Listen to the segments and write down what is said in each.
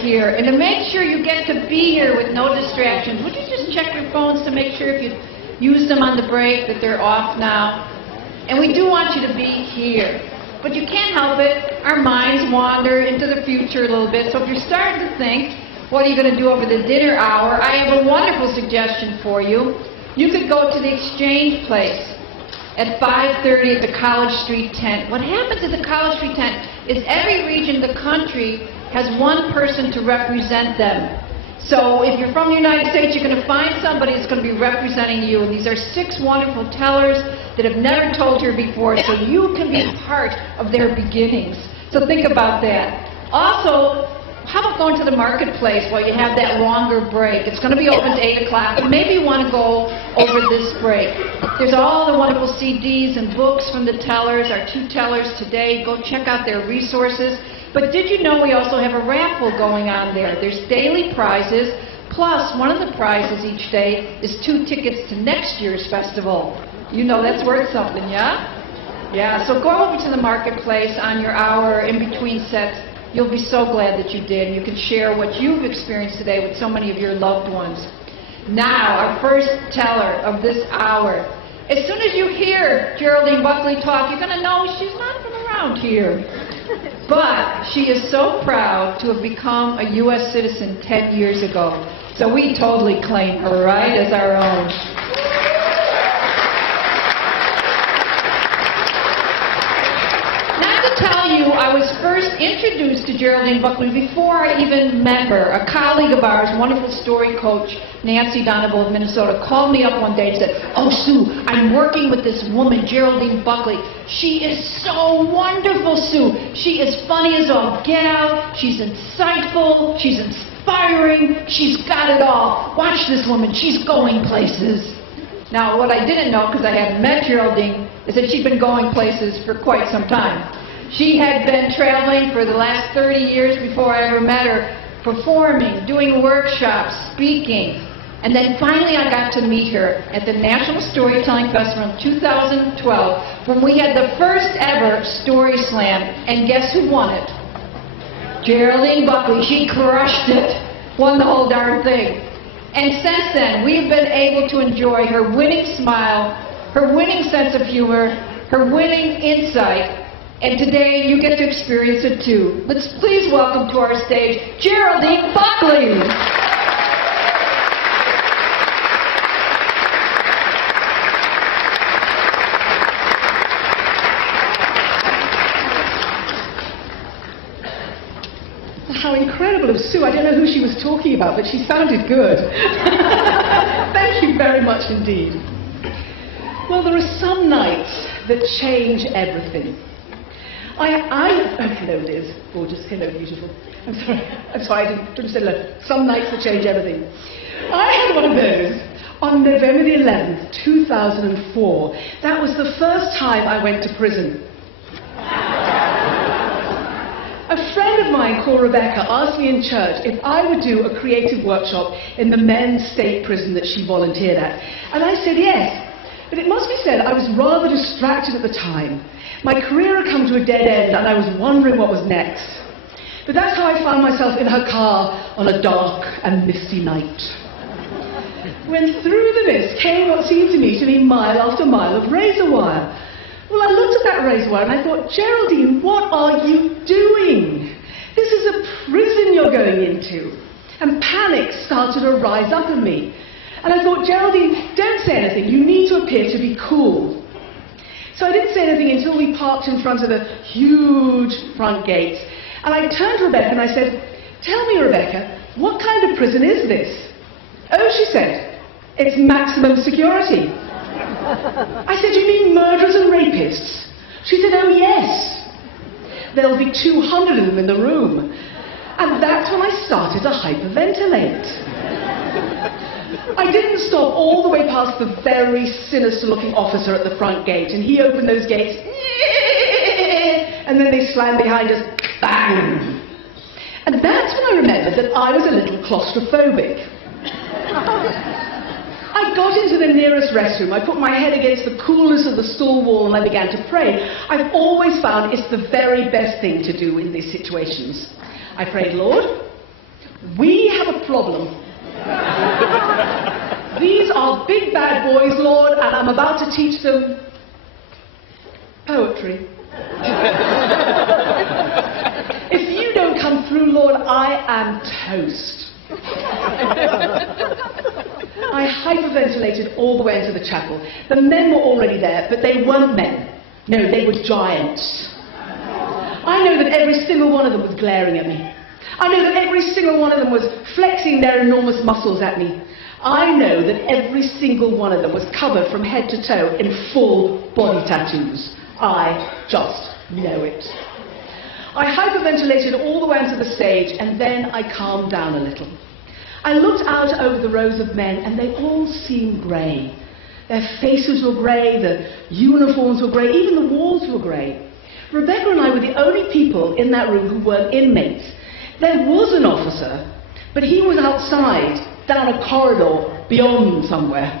here. And to make sure you get to be here with no distractions, would you just check your phones to make sure if you use them on the break that they're off now? And we do want you to be here. But you can't help it. Our minds wander into the future a little bit. So if you're starting to think, what are you going to do over the dinner hour? I have a wonderful suggestion for you. You could go to the Exchange Place at 5:30 at the College Street tent. What happens at the College Street tent is every region of the country has one person to represent them. So if you're from the United States, you're going to find somebody that's going to be representing you. And these are 6 wonderful tellers that have never told here before, so you can be part of their beginnings. So think about that. Also, how about going to the marketplace while you have that longer break? It's going to be open to 8 o'clock, but maybe you want to go over this break. There's all the wonderful CDs and books from the tellers, our 2 tellers today. Go check out their resources. But did you know we also have a raffle going on there? There's daily prizes, plus one of the prizes each day is 2 tickets to next year's festival. You know that's worth something, yeah? Yeah, so go over to the marketplace on your hour in between sets. You'll be so glad that you did. You can share what you've experienced today with so many of your loved ones. Now, our first teller of this hour. As soon as you hear Geraldine Buckley talk, you're going to know she's not from around here. But she is so proud to have become a U.S. citizen 10 years ago. So we totally claim her, right, as our own. I was first introduced to Geraldine Buckley before I even met her. A colleague of ours, wonderful story coach, Nancy Donovan of Minnesota, called me up one day and said, "Oh, Sue, I'm working with this woman, Geraldine Buckley. She is so wonderful, Sue. She is funny as all get out. She's insightful. She's inspiring. She's got it all. Watch this woman. She's going places." Now, what I didn't know, because I hadn't met Geraldine, is that she'd been going places for quite some time. She had been traveling for the last 30 years before I ever met her, performing, doing workshops, speaking. And then finally I got to meet her at the National Storytelling Festival in 2012 when we had the first ever Story Slam. And guess who won it? Geraldine Buckley. She crushed it. Won the whole darn thing. And since then, we've been able to enjoy her winning smile, her winning sense of humor, her winning insight. And today, you get to experience it too. Let's please welcome to our stage, Geraldine Buckley. How incredible of Sue. I don't know who she was talking about, but she sounded good. Thank you very much indeed. Well, there are some nights that change everything. Hello, Liz. Gorgeous. Hello, beautiful. I'm sorry, I didn't say hello. Some nights that change everything. I had one of those on November the 11th, 2004. That was the first time I went to prison. A friend of mine called Rebecca asked me in church if I would do a creative workshop in the men's state prison that she volunteered at. And I said yes. But it must be said, I was rather distracted at the time. My career had come to a dead end and I was wondering what was next. But that's how I found myself in her car on a dark and misty night. When through the mist came what seemed to me to be mile after mile of razor wire. Well, I looked at that razor wire and I thought, Geraldine, what are you doing? This is a prison you're going into. And panic started to rise up in me. And I thought, Geraldine, don't say anything. You need to appear to be cool. So I didn't say anything until we parked in front of the huge front gates. And I turned to Rebecca and I said, tell me, Rebecca, what kind of prison is this? Oh, she said, it's maximum security. I said, you mean murderers and rapists? She said, oh, yes. There'll be 200 of them in the room. And that's when I started to hyperventilate. I didn't stop all the way past the very sinister-looking officer at the front gate, and he opened those gates, and then they slammed behind us, bang! And that's when I remembered that I was a little claustrophobic. I got into the nearest restroom, I put my head against the coolness of the stall wall, and I began to pray. I've always found it's the very best thing to do in these situations. I prayed, Lord, We have a problem. These are big bad boys, Lord, and I'm about to teach them poetry. If you don't come through, Lord, I am toast. I hyperventilated all the way into the chapel. The men were already there, but they weren't men. No, they were giants. I know that every single one of them was glaring at me. I know that every single one of them was flexing their enormous muscles at me. I know that every single one of them was covered from head to toe in full body tattoos. I just know it. I hyperventilated all the way onto the stage, and then I calmed down a little. I looked out over the rows of men, and they all seemed grey. Their faces were grey, the uniforms were grey, even the walls were grey. Rebecca and I were the only people in that room who weren't inmates. There was an officer, but he was outside, down a corridor, beyond somewhere.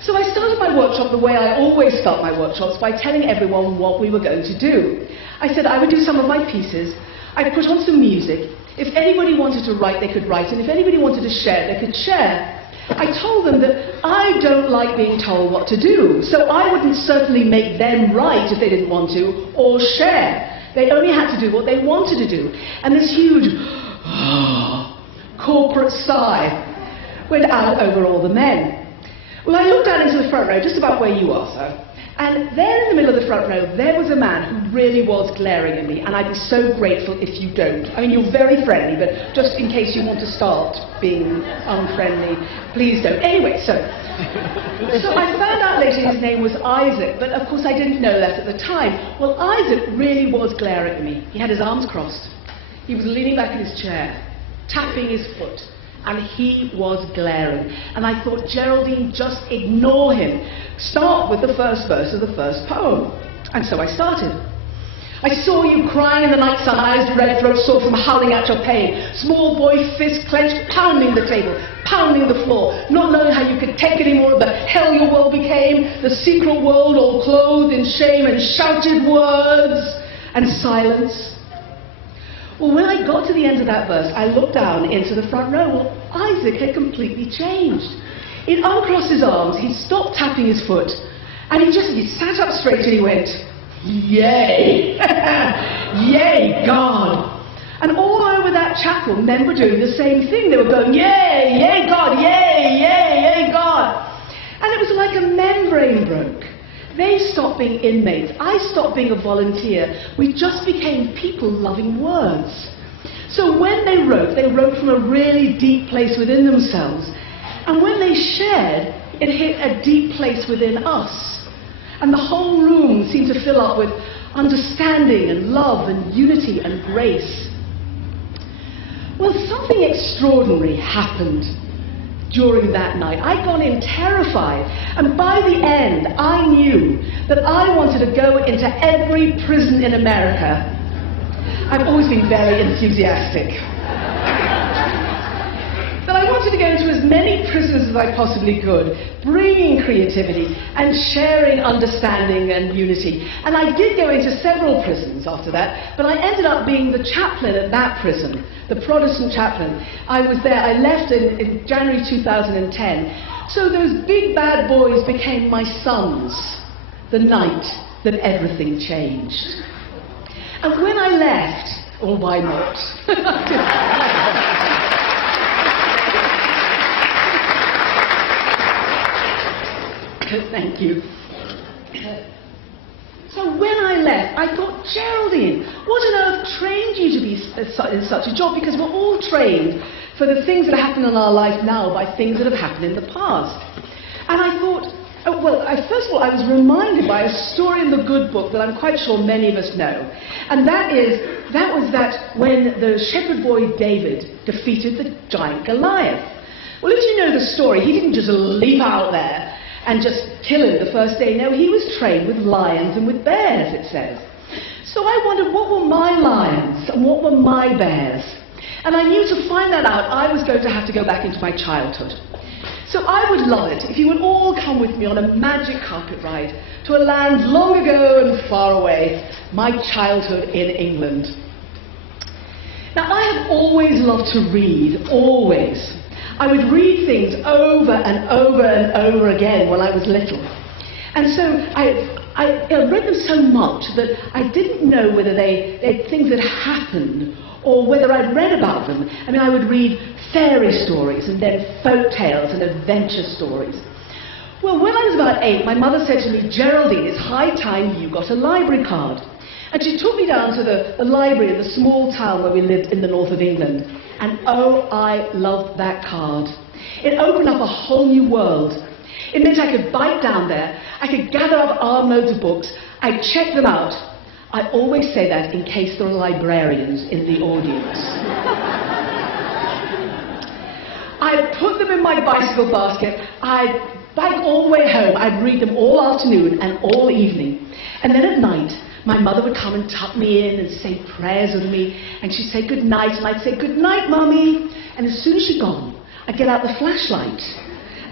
So I started my workshop the way I always start my workshops, by telling everyone what we were going to do. I said I would do some of my pieces, I'd put on some music. If anybody wanted to write, they could write, and if anybody wanted to share, they could share. I told them that I don't like being told what to do, so I wouldn't certainly make them write if they didn't want to, or share. They only had to do what they wanted to do. And this huge corporate sigh went out over all the men. Well, I looked down into the front row, just about where you are, sir. And there in the middle of the front row, there was a man who really was glaring at me, and I'd be so grateful if you don't. I mean, you're very friendly, but just in case you want to start being unfriendly, please don't. Anyway, so I found out later his name was Isaac, but of course I didn't know that at the time. Well, Isaac really was glaring at me. He had his arms crossed. He was leaning back in his chair, tapping his foot. And he was glaring. And I thought, Geraldine, just ignore him. Start with the first verse of the first poem. And so I started. I saw you crying in the night sun, eyes red, throat sore from howling at your pain. Small boy, fist clenched, pounding the table, pounding the floor, not knowing how you could take any more of the hell your world became, the secret world all clothed in shame and shouted words and silence. Well, when I got to the end of that verse, I looked down into the front row. Well, Isaac had completely changed. He'd uncrossed his arms, he'd stopped tapping his foot, and he sat up straight and he went, yay! Yay, God! And all over that chapel, men were doing the same thing. They were going, yay, yay, God, yay, yay, yay, God! And it was like a membrane broke. They stopped being inmates. I stopped being a volunteer. We just became people loving words. So when they wrote from a really deep place within themselves. And when they shared, it hit a deep place within us. And the whole room seemed to fill up with understanding and love and unity and grace. Well, something extraordinary happened during that night. I'd gone in terrified, and by the end I knew that I wanted to go into every prison in America. I've always been very enthusiastic. But I wanted to go into as many prisons as I possibly could, bringing creativity and sharing understanding and unity. And I did go into several prisons after that, but I ended up being the chaplain at that prison, the Protestant chaplain. I was there, I left in January 2010. So those big bad boys became my sons the night that everything changed. And when I left, or why not? Thank you. So when I left, I thought, Geraldine, what on earth trained you to be in such a job? Because we're all trained for the things that happen in our life now by things that have happened in the past. And I thought, first of all, I was reminded by a story in the Good Book that I'm quite sure many of us know. And that was that when the shepherd boy David defeated the giant Goliath. Well, if you know the story, he didn't just leap out there and just kill him the first day. No, he was trained with lions and with bears, it says. So I wondered, what were my lions and what were my bears? And I knew to find that out, I was going to have to go back into my childhood. So I would love it if you would all come with me on a magic carpet ride to a land long ago and far away, my childhood in England. Now, I have always loved to read, always. I would read things over and over and over again when I was little. And so I read them so much that I didn't know whether they're things that happened or whether I'd read about them. I mean, I would read fairy stories and then folk tales and adventure stories. Well, when I was about 8, my mother said to me, "Geraldine, it's high time you got a library card." And she took me down to the library in the small town where we lived in the north of England. And oh, I loved that card. It opened up a whole new world. It meant I could bite down there, I could gather up armloads of books, I'd check them out. I always say that in case there are librarians in the audience. I'd put them in my bicycle basket, I'd bike all the way home, I'd read them all afternoon and all evening. And then at night, my mother would come and tuck me in and say prayers with me, and she'd say good night, and I'd say good night, Mummy. And as soon as she'd gone, I'd get out the flashlight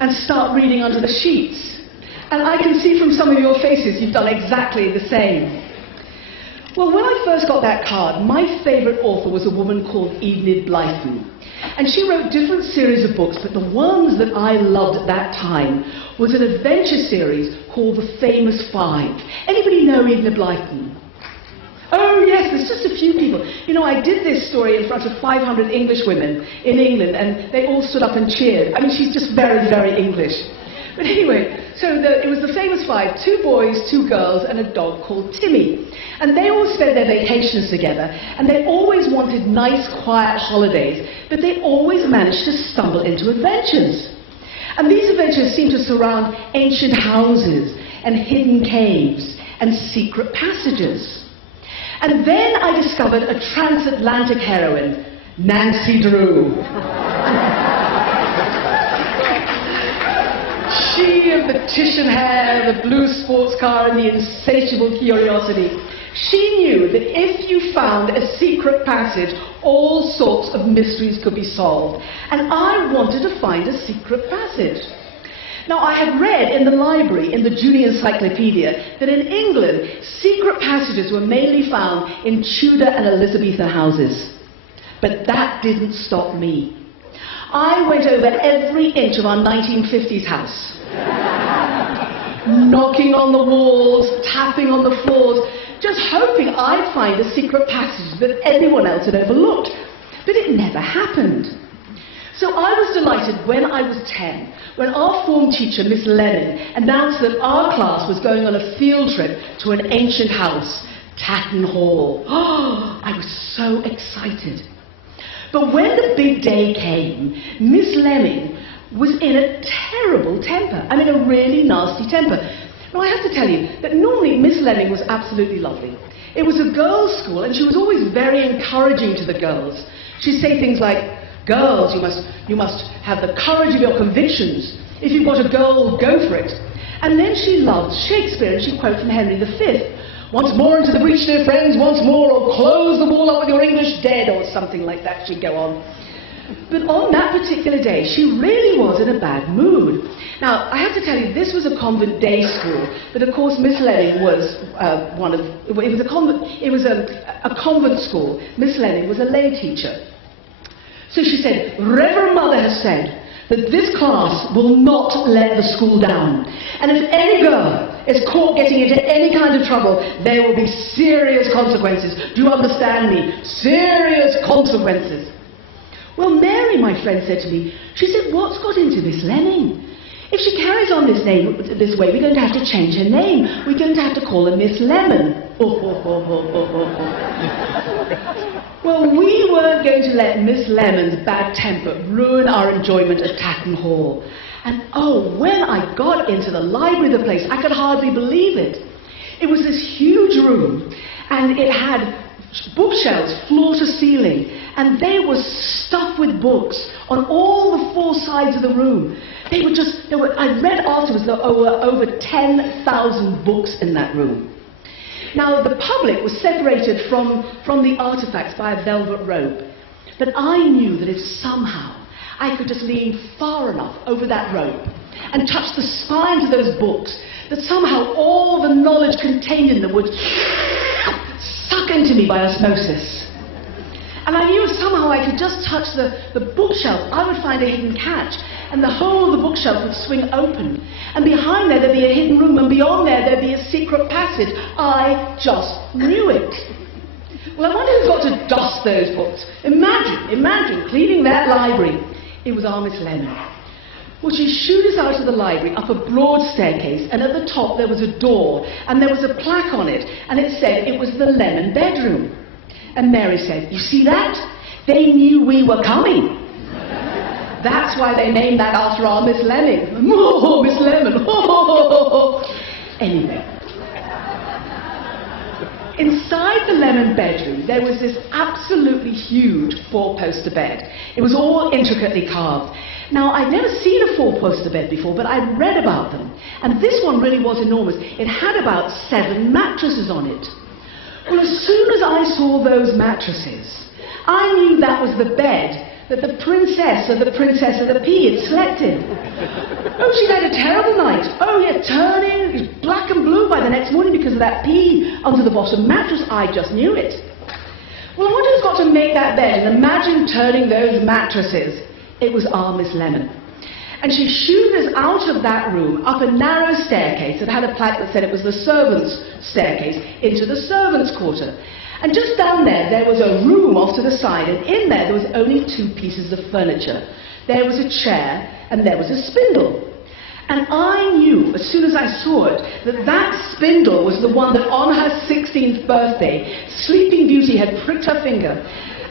and start reading under the sheets. And I can see from some of your faces you've done exactly the same. Well, when I first got that card, my favourite author was a woman called Enid Blyton. And she wrote different series of books, but the ones that I loved at that time was an adventure series called The Famous Five. Anybody know Enid Blyton? Oh yes, there's just a few people. You know, I did this story in front of 500 English women in England, and they all stood up and cheered. I mean, she's just very, very English. But anyway, so it was The Famous Five, 2 boys, 2 girls, and a dog called Timmy. And they all spent their vacations together, and they always wanted nice, quiet holidays, but they always managed to stumble into adventures. And these adventures seemed to surround ancient houses, and hidden caves, and secret passages. And then I discovered a transatlantic heroine, Nancy Drew. She of the Titian hair, the blue sports car, and the insatiable curiosity. She knew that if you found a secret passage, all sorts of mysteries could be solved. And I wanted to find a secret passage. Now, I had read in the library, in the Junior Encyclopedia, that in England, secret passages were mainly found in Tudor and Elizabethan houses. But that didn't stop me. I went over every inch of our 1950s house, knocking on the walls, tapping on the floors, just hoping I'd find a secret passage that everyone else had overlooked. But it never happened. So I was delighted when I was 10, when our form teacher, Miss Lennon, announced that our class was going on a field trip to an ancient house, Tatton Hall. Oh, I was so excited. But when the big day came, Miss Lemming was in a terrible temper. I mean, a really nasty temper. Now, I have to tell you that normally Miss Lemming was absolutely lovely. It was a girls' school, and she was always very encouraging to the girls. She'd say things like, "Girls, you must have the courage of your convictions. If you've got a goal, go for it." And then she loved Shakespeare, and she'd quote from Henry V. "Once more into the breach, dear friends, once more, or close the wall up with your English dead," or something like that, she'd go on. But on that particular day, she really was in a bad mood. Now, I have to tell you, this was a convent day school, but of course Miss Lemming was it was a convent school. Miss Lemming was a lay teacher. So she said, "Reverend Mother has said that this class will not let the school down. And if any girl is caught getting into any kind of trouble, there will be serious consequences. Do you understand me? Serious consequences." Well, Mary, my friend, said to me, she said, "What's got into Miss Lemming? If she carries on this way, we're going to have to change her name. We're going to have to call her Miss Lemon." Well, we weren't going to let Miss Lemon's bad temper ruin our enjoyment at Tatton Hall. And oh, when I got into the library of the place, I could hardly believe it. It was this huge room, and it had bookshelves floor to ceiling, and they were stuffed with books on all the 4 sides of the room. I read afterwards there were over 10,000 books in that room. Now, the public was separated from the artifacts by a velvet rope, but I knew that if somehow I could just lean far enough over that rope and touch the spines of those books, that somehow all the knowledge contained in them would suck into me by osmosis. And I knew if somehow I could just touch the bookshelf, I would find a hidden catch. And the whole of the bookshelf would swing open. And behind there, there'd be a hidden room, and beyond there, there'd be a secret passage. I just knew it. Well, I wonder who's got to dust those books. Imagine cleaning that library. It was our Miss Lemon. Well, she shooed us out of the library up a broad staircase, and at the top there was a door, and there was a plaque on it, and it said it was the Lemon bedroom. And Mary said, "You see that? They knew we were coming. That's why they named that after our Miss Lemon." Oh, Miss Lemon. Oh. Anyway. Inside the Lemon bedroom, there was this absolutely huge four-poster bed. It was all intricately carved. Now, I'd never seen a four-poster bed before, but I'd read about them. And this one really was enormous. It had about 7 mattresses on it. Well, as soon as I saw those mattresses, I knew that was the bed that the princess of the pea had slept in. Oh, she'd had a terrible night. Oh, yeah, turning black and blue by the next morning because of that pea under the bottom mattress. I just knew it. Well, I wonder who's got to make that bed, and imagine turning those mattresses. It was our Miss Lemon. And she shooed us out of that room, up a narrow staircase that had a plaque that said it was the servants' staircase, into the servants' quarter. And just down there, there was a room off to the side, and in there was only 2 pieces of furniture. There was a chair, and there was a spindle. And I knew, as soon as I saw it, that that spindle was the one that on her 16th birthday, Sleeping Beauty had pricked her finger.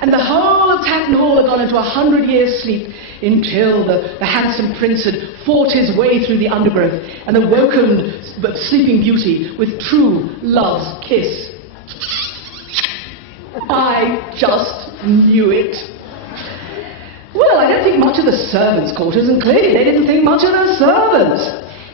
And the whole of Tatton Hall had gone into 100 years' sleep until the handsome prince had fought his way through the undergrowth and awoken Sleeping Beauty with true love's kiss. I just knew it. Well, I don't think much of the servants' quarters, and clearly they didn't think much of their servants.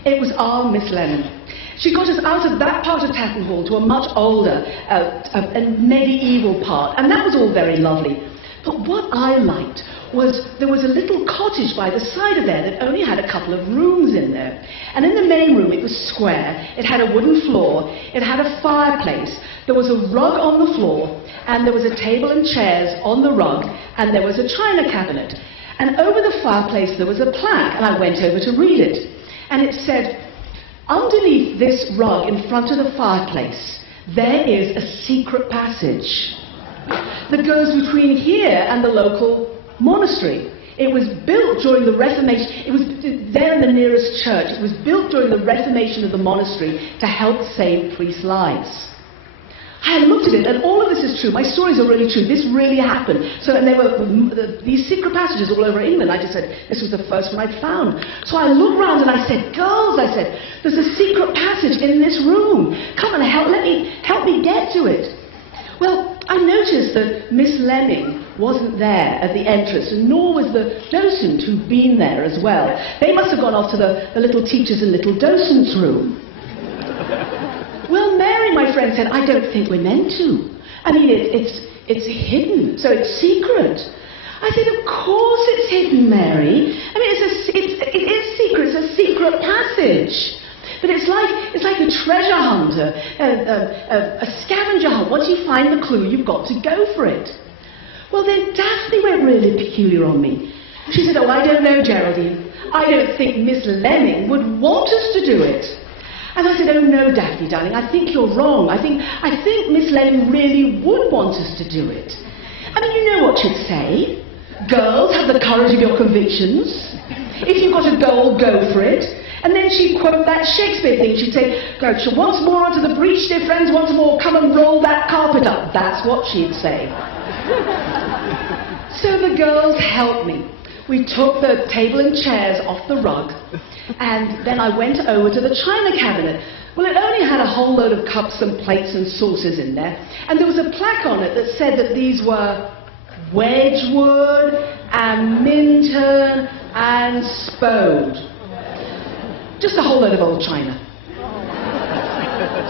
It was our Miss Lemon. She got us out of that part of Tatton Hall to a much older and medieval part, and that was all very lovely. But what I liked was there was a little cottage by the side of there that only had a couple of rooms in there. And in the main room, it was square, it had a wooden floor, it had a fireplace, there was a rug on the floor, and there was a table and chairs on the rug, and there was a china cabinet. And over the fireplace there was a plaque, and I went over to read it. And it said, "Underneath this rug in front of the fireplace, there is a secret passage that goes between here and the local monastery. It was built during the Reformation. It was there in the nearest church. It was built during the Reformation of the monastery to help save priests' lives." I looked at it, and all of this is true. My stories are really true. This really happened. So, and there were these secret passages all over England. I just said, this was the first one I'd found. So I looked round and I said, "Girls," I said, "there's a secret passage in this room. Come on, help me get to it." Well, I noticed that Miss Lemming wasn't there at the entrance, and nor was the docent who'd been there as well. They must have gone off to the little teachers and little docents' room. Well, Mary, my friend, said, "I don't think we're meant to. I mean, it's hidden, so it's secret." I said, "Of course it's hidden, Mary. I mean, it is secret. It's a secret passage. But it's like a treasure hunt, a scavenger hunt. Once you find the clue, you've got to go for it." Well, then Daphne went really peculiar on me. She said, "Oh, I don't know, Geraldine. I don't think Miss Lemming would want us to do it." And I said, "Oh no, Daphne, darling, I think you're wrong. I think Miss Lemming really would want us to do it. I mean, you know what she'd say. Girls, have the courage of your convictions. If you've got a goal, go for it." And then she'd quote that Shakespeare thing. She'd say, "Go once more onto the breach, dear friends, once more come and roll that carpet up." That's what she'd say. So the girls helped me. We took the table and chairs off the rug, and then I went over to the china cabinet. Well, it only had a whole load of cups and plates and saucers in there, and there was a plaque on it that said that these were Wedgwood and Minton and Spode. Just a whole load of old china.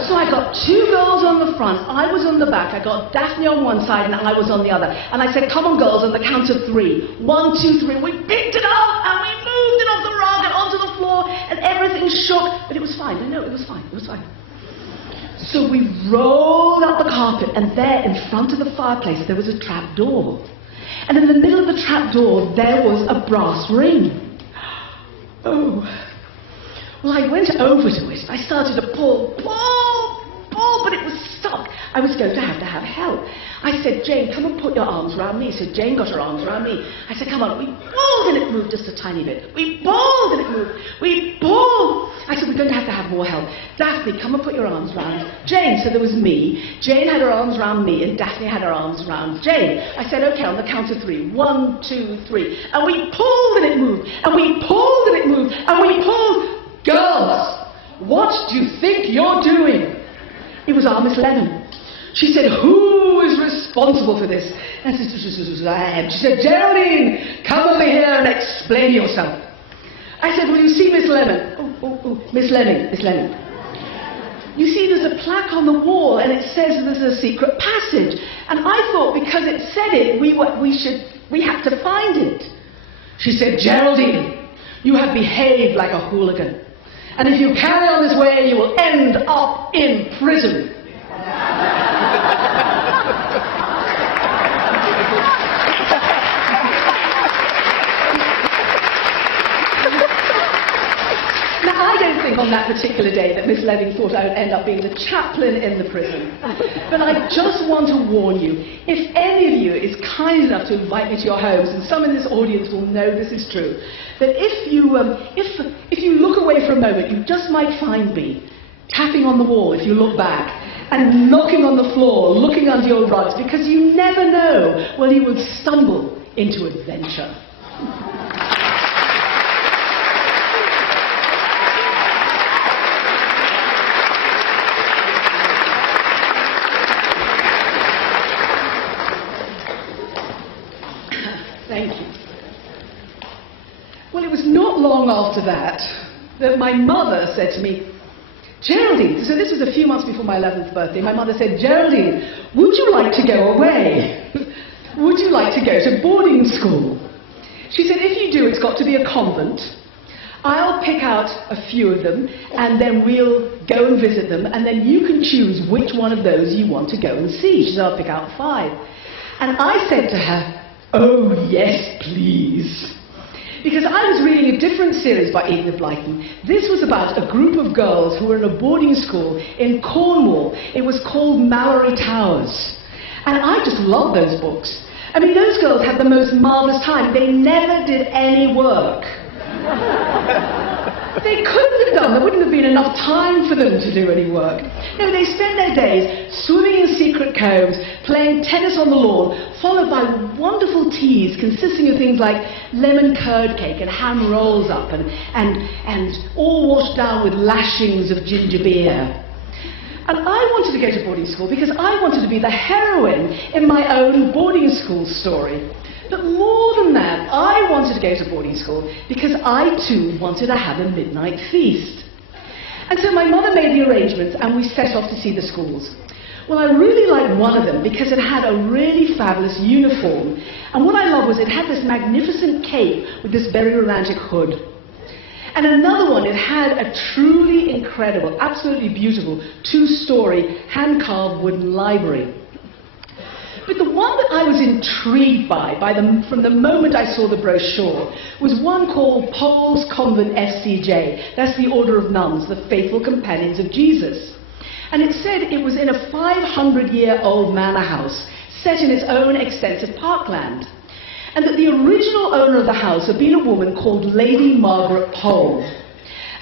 So I got 2 girls on the front, I was on the back, I got Daphne on one side and I was on the other. And I said, "Come on, girls," on the count of 3. 1, 2, 3. We picked it up and we moved it off the rug and onto the floor, and everything shook. But it was fine. No, it was fine. It was fine. So we rolled up the carpet, and there in front of the fireplace there was a trap door. And in the middle of the trap door there was a brass ring. Oh. Well, I went over to it. I started to pull, but it was stuck. I was going to have help. I said, Jane, come and put your arms around me. So Jane got her arms around me. I said, come on. We pulled and it moved just a tiny bit. We pulled and it moved. We pulled. I said, we're going to have more help. Daphne, come and put your arms around Jane. So there was me. Jane had her arms around me and Daphne had her arms around Jane. I said, okay, on the count of 3. 1, 2, 3. And we pulled and it moved. And we pulled and it moved. And we pulled. Girls, what do you think you're doing? It was our Miss Lemon. She said, who is responsible for this? And I said, I am. She said, Geraldine, come over here and explain yourself. I said, will you see Miss Lemon? Oh, Miss Lemon. You see, there's a plaque on the wall and it says there's a secret passage. And I thought because it said it, we had to find it. She said, Geraldine, you have behaved like a hooligan. And if you carry on this way, you will end up in prison. Now, I don't think on that particular day that Miss Leving thought I would end up being the chaplain in the prison. But I just want to warn you, if any of you is kind enough to invite me to your homes, and some in this audience will know this is true, that if you look away for a moment, you just might find me tapping on the wall if you look back, and knocking on the floor, looking under your rugs, because you never know when you will stumble into adventure. Thank you. Well, it was not long after that my mother said to me, Geraldine, so this was a few months before my 11th birthday, my mother said, Geraldine, would you like to go away? Would you like to go to boarding school? She said, if you do, it's got to be a convent. I'll pick out a few of them, and then we'll go and visit them, and then you can choose which one of those you want to go and see. She said, I'll pick out 5. And I said to her, oh, yes, please. Because I was reading a different series by Edith Blyton. This was about a group of girls who were in a boarding school in Cornwall. It was called Mallory Towers. And I just loved those books. I mean, those girls had the most marvellous time. They never did any work. They couldn't have done. There wouldn't have been enough time for them to do any work. No, they spent their days swimming in secret coves, playing tennis on the lawn, followed by wonderful teas consisting of things like lemon curd cake and ham rolls up and all washed down with lashings of ginger beer. And I wanted to go to boarding school because I wanted to be the heroine in my own boarding school story. But more than that, I wanted to go to boarding school because I too wanted to have a midnight feast. And so my mother made the arrangements and we set off to see the schools. Well, I really liked one of them because it had a really fabulous uniform. And what I loved was it had this magnificent cape with this very romantic hood. And another one, it had a truly incredible, absolutely beautiful, 2-story hand-carved wooden library. But the one that I was intrigued by from the moment I saw the brochure was one called Paul's Convent FCJ. That's the Order of Nuns, the Faithful Companions of Jesus. And it said it was in a 500-year-old manor house set in its own extensive parkland. And that the original owner of the house had been a woman called Lady Margaret Pole.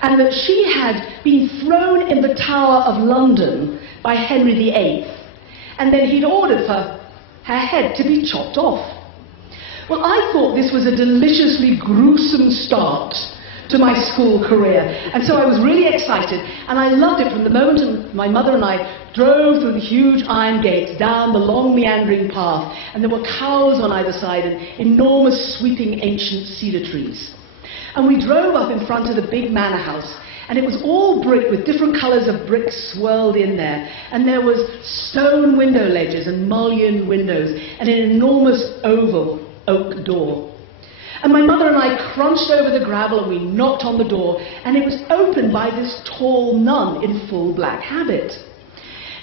And that she had been thrown in the Tower of London by Henry VIII. And then he'd ordered her head to be chopped off. Well, I thought this was a deliciously gruesome start to my school career. And so I was really excited, and I loved it from the moment my mother and I drove through the huge iron gates, down the long meandering path, and there were cows on either side and enormous sweeping ancient cedar trees. And we drove up in front of the big manor house, and it was all brick with different colours of brick swirled in there. And there was stone window ledges and mullioned windows and an enormous oval oak door. And my mother and I crunched over the gravel and we knocked on the door, and it was opened by this tall nun in full black habit.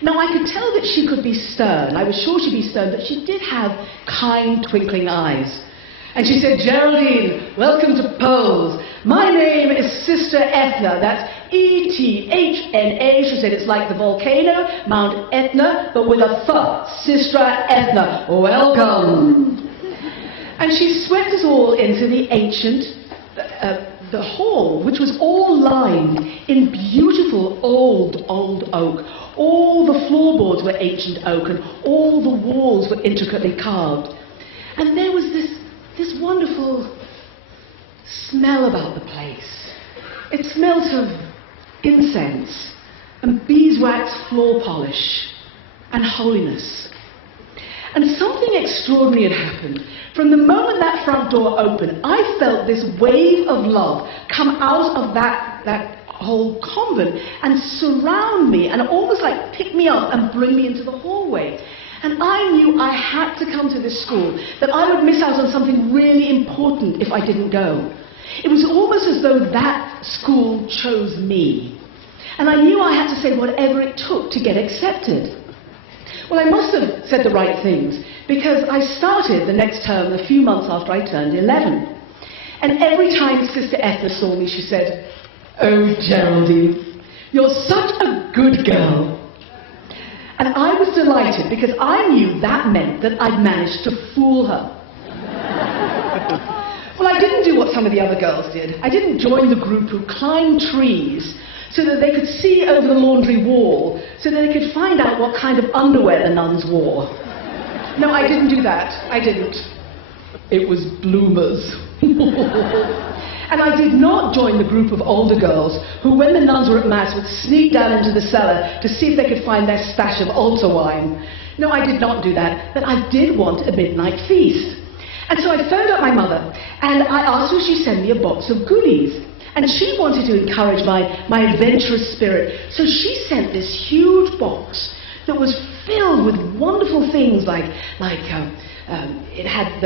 Now, I could tell that she could be stern. I was sure she'd be stern, but she did have kind, twinkling eyes. And she said, "Geraldine, welcome to Poles. My name is Sister Etna. That's E-T-H-N-A. She said, it's like the volcano, Mount Etna, but with a th. Sister Etna, welcome." And she swept us all into the ancient, the hall, which was all lined in beautiful old oak. All the floorboards were ancient oak, and all the walls were intricately carved. And there was this wonderful smell about the place. It smelt of incense and beeswax floor polish and holiness. And something extraordinary had happened. From the moment that front door opened, I felt this wave of love come out of that whole convent and surround me and almost like pick me up and bring me into the hallway. And I knew I had to come to this school, that I would miss out on something really important if I didn't go. It was almost as though that school chose me. And I knew I had to say whatever it took to get accepted. Well, I must have said the right things, because I started the next term a few months after I turned 11. And every time Sister Etna saw me, she said, "Oh, Geraldine, you're such a good girl." And I was delighted, because I knew that meant that I'd managed to fool her. Well, I didn't do what some of the other girls did. I didn't join the group who climbed trees so that they could see over the laundry wall, so that they could find out what kind of underwear the nuns wore. No, I didn't do that. I didn't. It was bloomers. And I did not join the group of older girls who, when the nuns were at Mass, would sneak down into the cellar to see if they could find their stash of altar wine. No, I did not do that, but I did want a midnight feast. And so I phoned up my mother, and I asked her if she'd send me a box of goodies. And she wanted to encourage my adventurous spirit, so she sent this huge box that was filled with wonderful things it had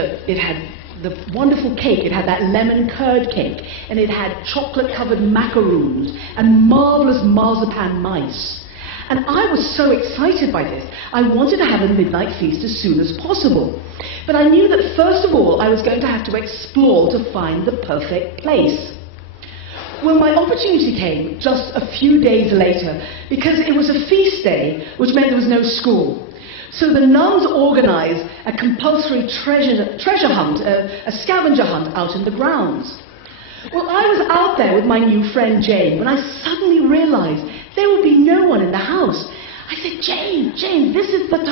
the wonderful cake. It had that lemon curd cake, and it had chocolate-covered macaroons and marvelous marzipan mice. And I was so excited by this. I wanted to have a midnight feast as soon as possible. But I knew that first of all, I was going to have to explore to find the perfect place. Well, my opportunity came just a few days later, because it was a feast day, which meant there was no school. So the nuns organized a compulsory treasure hunt, a scavenger hunt out in the grounds. Well, I was out there with my new friend Jane when I suddenly realized there would be no one in the house. I said, Jane, this is the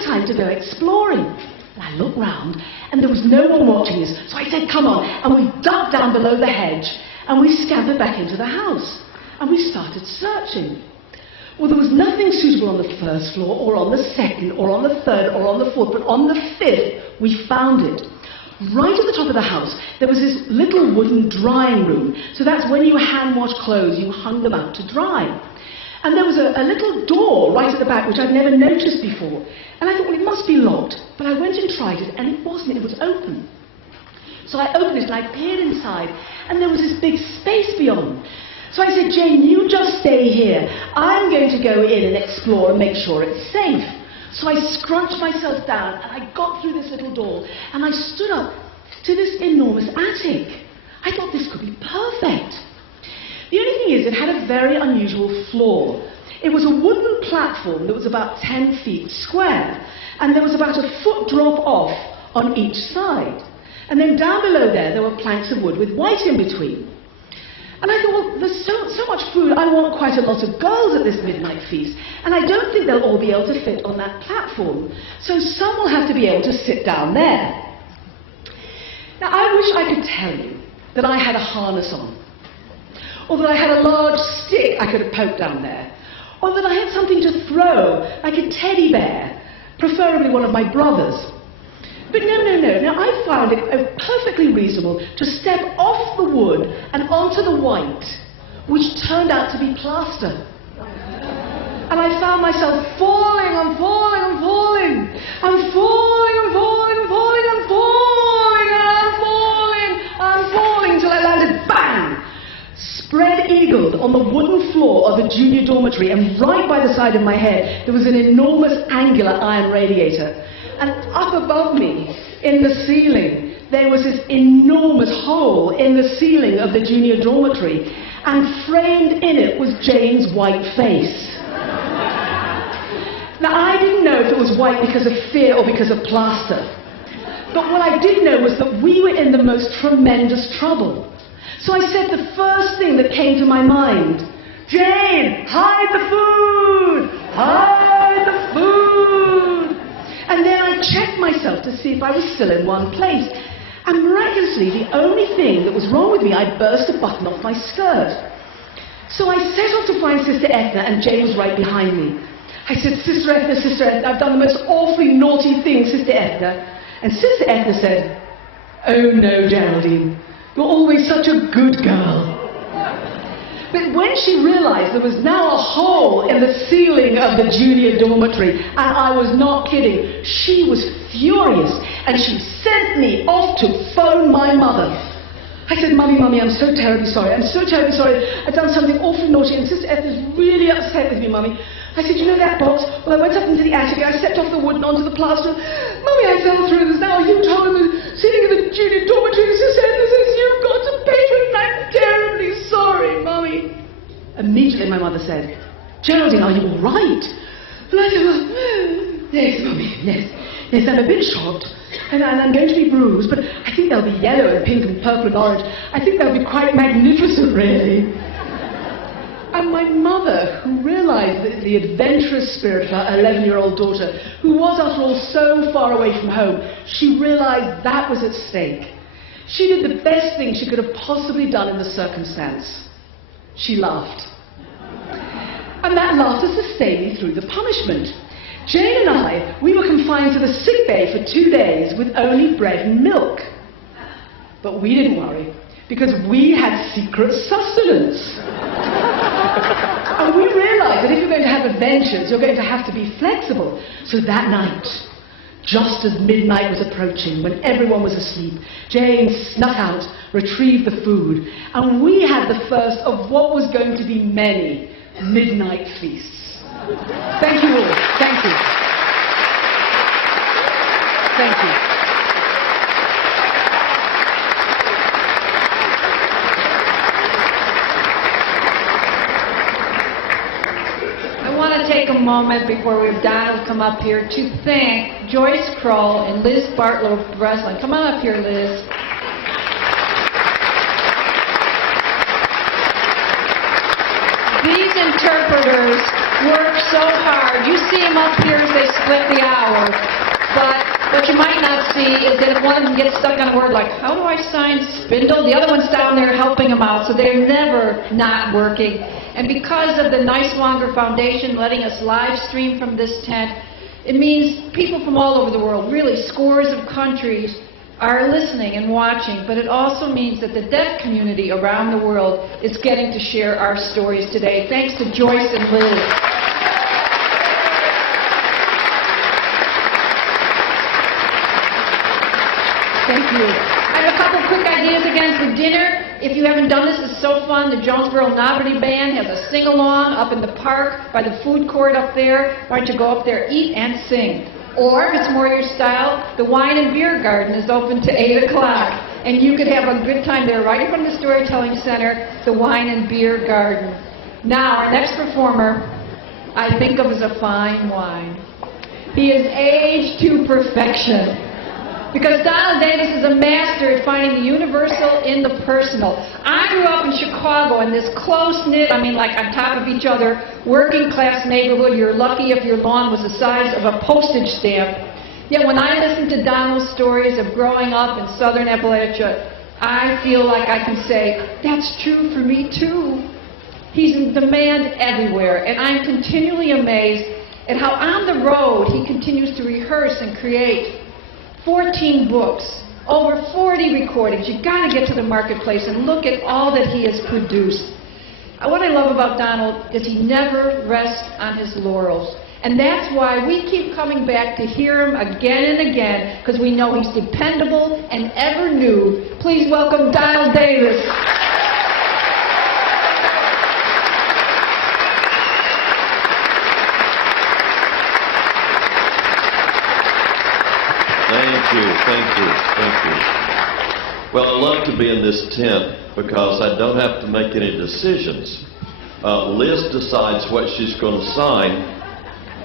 time to go exploring. And I looked round, and there was no one watching us. So I said, come on, and we ducked down below the hedge, and we scampered back into the house, and we started searching. Well, there was nothing suitable on the first floor, or on the second, or on the third, or on the fourth, but on the fifth, we found it. Right at the top of the house, there was this little wooden drying room. So that's when you hand-wash clothes, you hung them out to dry. And there was a little door right at the back, which I'd never noticed before. And I thought, well, it must be locked. But I went and tried it, and it wasn't. It was open. So I opened it, and I peered inside, and there was this big space beyond. So I said, Jane, you just stay here. I'm going to go in and explore and make sure it's safe. So I scrunched myself down, and I got through this little door, and I stood up to this enormous attic. I thought this could be perfect. The only thing is, it had a very unusual flaw. It was a wooden platform that was about 10 feet square, and there was about a foot drop off on each side. And then down below there were planks of wood with white in between. And I thought, well, there's so much food, I want quite a lot of girls at this midnight feast, and I don't think they'll all be able to fit on that platform. So some will have to be able to sit down there. Now, I wish I could tell you that I had a harness on, or that I had a large stick I could have poked down there, or that I had something to throw, like a teddy bear, preferably one of my brothers. But no. Now, I found it perfectly reasonable to step off the wood and onto the white, which turned out to be plaster. And I found myself falling, I'm falling till I landed, bang! Spread eagle, concealed on the wooden floor of the junior dormitory, and right by the side of my head there was an enormous angular iron radiator. And up above me, in the ceiling, there was this enormous hole in the ceiling of the junior dormitory, and framed in it was Jane's white face. Now, I didn't know if it was white because of fear or because of plaster. But what I did know was that we were in the most tremendous trouble. So I said the first thing that came to my mind: Jane, hide the food! Hide the food! And then I checked myself to see if I was still in one place. And miraculously, the only thing that was wrong with me, I burst a button off my skirt. So I set off to find Sister Edna, and Jane was right behind me. I said, Sister Edna, I've done the most awfully naughty thing, Sister Edna. And Sister Edna said, oh no, Geraldine, you're always such a good girl. But when she realized there was now a hole in the ceiling of the junior dormitory, and I was not kidding, she was furious, and she sent me off to phone my mother. I said, Mummy, I'm so terribly sorry. I'm so terribly sorry. I've done something awfully naughty, and Sister Edna's really upset with me, Mummy. I said, you know that box? Well, I went up into the attic and I stepped off the wood and onto the plaster. Mummy, I fell through. There's now a huge hole in the ceiling of the junior dormitory. And Sister Edna says, you've got to pay for it, and I'm terribly sorry, Mummy. Immediately my mother said, Geraldine, are you all right? And I said, well, yes, Mummy, yes, I'm a bit shocked. And I'm going to be bruised, but I think they'll be yellow and pink and purple and orange. I think they'll be quite magnificent, really. And my mother, who realized that the adventurous spirit of her 11-year-old daughter, who was, after all, so far away from home, she realized that was at stake. She did the best thing she could have possibly done in the circumstance. She laughed. And that laughter sustained me through the punishment. Jane and I, we were confined to the sick bay for 2 days with only bread and milk. But we didn't worry, because we had secret sustenance. And we realized that if you're going to have adventures, you're going to have to be flexible. So that night, just as midnight was approaching, when everyone was asleep, Jane snuck out, retrieved the food, and we had the first of what was going to be many midnight feasts. Thank you all. Thank you. Thank you. Take a moment before we have Donald come up here to thank Joyce Kroll and Liz Bartlow Breslin. Come on up here, Liz. These interpreters work so hard. You see them up here as they split the hour. But what you might not see is that if one of them gets stuck on a word like, how do I sign spindle? The other one's down there helping them out, so they're never not working. And because of the Niswonger Foundation letting us live stream from this tent, it means people from all over the world, really scores of countries, are listening and watching. But it also means that the deaf community around the world is getting to share our stories today. Thanks to Joyce and Liz. Thank you. I have a couple quick ideas again for dinner. If you haven't done this, it's so fun. The Jonesboro Novelty Band has a sing-along up in the park by the food court up there. Why don't you go up there, eat and sing? Or, if it's more your style, the Wine and Beer Garden is open to 8 o'clock. And you could have a good time there right in front of the Storytelling Center, the Wine and Beer Garden. Now, our next performer, I think of as a fine wine. He is aged to perfection. Because Donald Davis is a master at finding the universal in the personal. I grew up in Chicago in this close-knit, like on top of each other, working-class neighborhood. You're lucky if your lawn was the size of a postage stamp. Yet when I listen to Donald's stories of growing up in southern Appalachia, I feel like I can say, that's true for me too. He's in demand everywhere, and I'm continually amazed at how on the road he continues to rehearse and create. 14 books, over 40 recordings. You've got to get to the marketplace and look at all that he has produced. What I love about Donald is he never rests on his laurels. And that's why we keep coming back to hear him again and again, because we know he's dependable and ever new. Please welcome Donald Davis. you, thank you, thank you. Well, I love to be in this tent because I don't have to make any decisions. Liz decides what she's going to sign,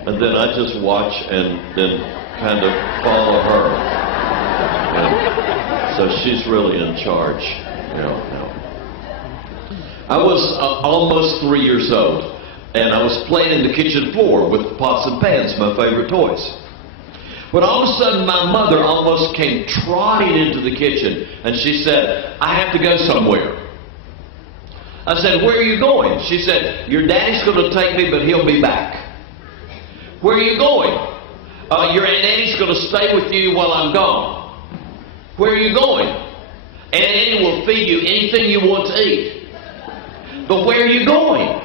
and then I just watch and then kind of follow her. Yeah. So she's really in charge. I was almost 3 years old, and I was playing in the kitchen floor with pots and pans, my favorite toys. When all of a sudden my mother almost came trotting into the kitchen, and she said, "I have to go somewhere." I said, "Where are you going?" She said, "Your daddy's going to take me, but he'll be back." "Where are you going?" "Your Aunt Annie's going to stay with you while I'm gone." "Where are you going?" "Aunt Annie will feed you anything you want to eat." "But where are you going?"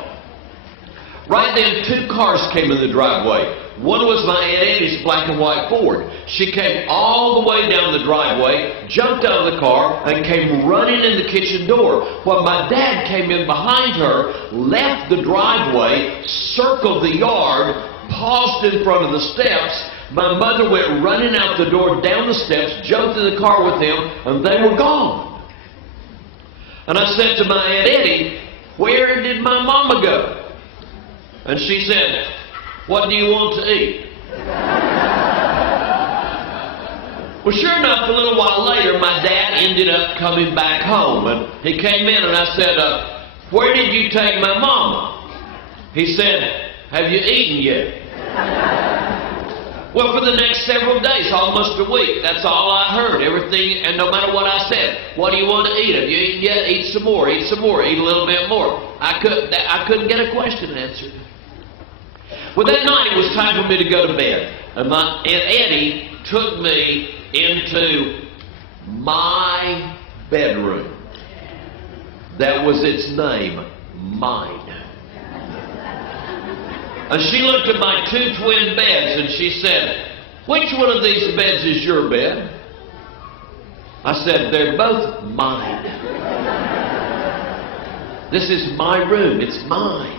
Right then, 2 cars came in the driveway. One was my Aunt Annie's black and white Ford. She came all the way down the driveway, jumped out of the car, and came running in the kitchen door. While my dad came in behind her, left the driveway, circled the yard, paused in front of the steps. My mother went running out the door, down the steps, jumped in the car with him, and they were gone. And I said to my Aunt Annie, "Where did my mama go?" And she said, "What do you want to eat?" Well, sure enough, a little while later, my dad ended up coming back home. And he came in and I said, "Where did you take my mama?" He said, "Have you eaten yet?" Well, for the next several days, almost a week, that's all I heard. Everything, and no matter what I said, "What do you want to eat? Have you eaten yet? Eat some more, eat some more, eat a little bit more." I couldn't get a question answered. Well, that night it was time for me to go to bed. And my Aunt Annie took me into my bedroom. That was its name, mine. And she looked at my 2 twin beds and she said, "Which one of these beds is your bed?" I said, "They're both mine. This is my room, it's mine.